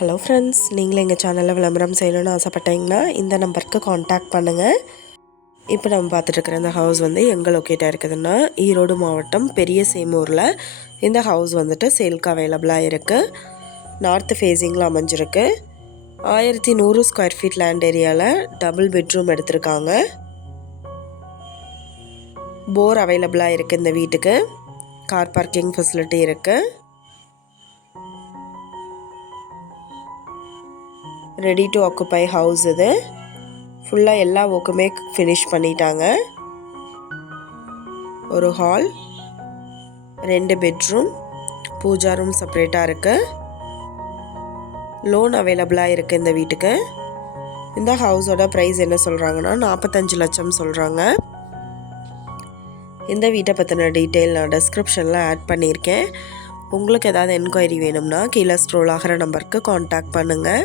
Hello friends நீங்களும் எங்கள் சேனலில் விளம்பரம் செய்யணும்னு ஆசைப்பட்டீங்கன்னா இந்த நம்பருக்கு காண்டாக்ட் பண்ணுங்கள் இப்போ நம்ம பார்த்துட்ருக்குற இந்த ஹவுஸ் வந்து எங்கே லொக்கேட்டாக இருக்குதுன்னா ஈரோடு மாவட்டம் பெரிய சேமூரில் இந்த ஹவுஸ் வந்துட்டு சேல்க்கு அவைலபிளாக இருக்குது நார்த் ஃபேஸிங்கில் அமைஞ்சிருக்கு. ஆயிரத்தி நூறு ஸ்கொயர் ஃபீட் லேண்ட் ஏரியாவில் டபுள் பெட்ரூம் எடுத்திருக்காங்க. போர் அவைலபிளாக இருக்குது இந்த வீட்டுக்கு. கார் பார்க்கிங் ஃபெசிலிட்டி இருக்குது ரெடி டு ஆக்குப்பை ஹவுஸ் இது. ஃபுல்லாக எல்லா ஒர்க்குமே ஃபினிஷ் பண்ணிட்டாங்க. ஒரு ஹால் ரெண்டு பெட்ரூம் பூஜா ரூம் செப்பரேட்டாக இருக்குது லோன் அவைலபிளாக இருக்குது இந்த வீட்டுக்கு. இந்த ஹவுஸோட ப்ரைஸ் என்ன சொல்கிறாங்கன்னா நாற்பத்தஞ்சு லட்சம் சொல்கிறாங்க இந்த வீட்டை பற்றின டீட்டெயில் நான் டெஸ்கிரிப்ஷனில் ஆட் பண்ணியிருக்கேன். உங்களுக்கு ஏதாவது என்கொயரி வேணும்னா கீழே ஸ்க்ரோல் ஆகிற நம்பருக்கு காண்டாக்ட் பண்ணுங்கள்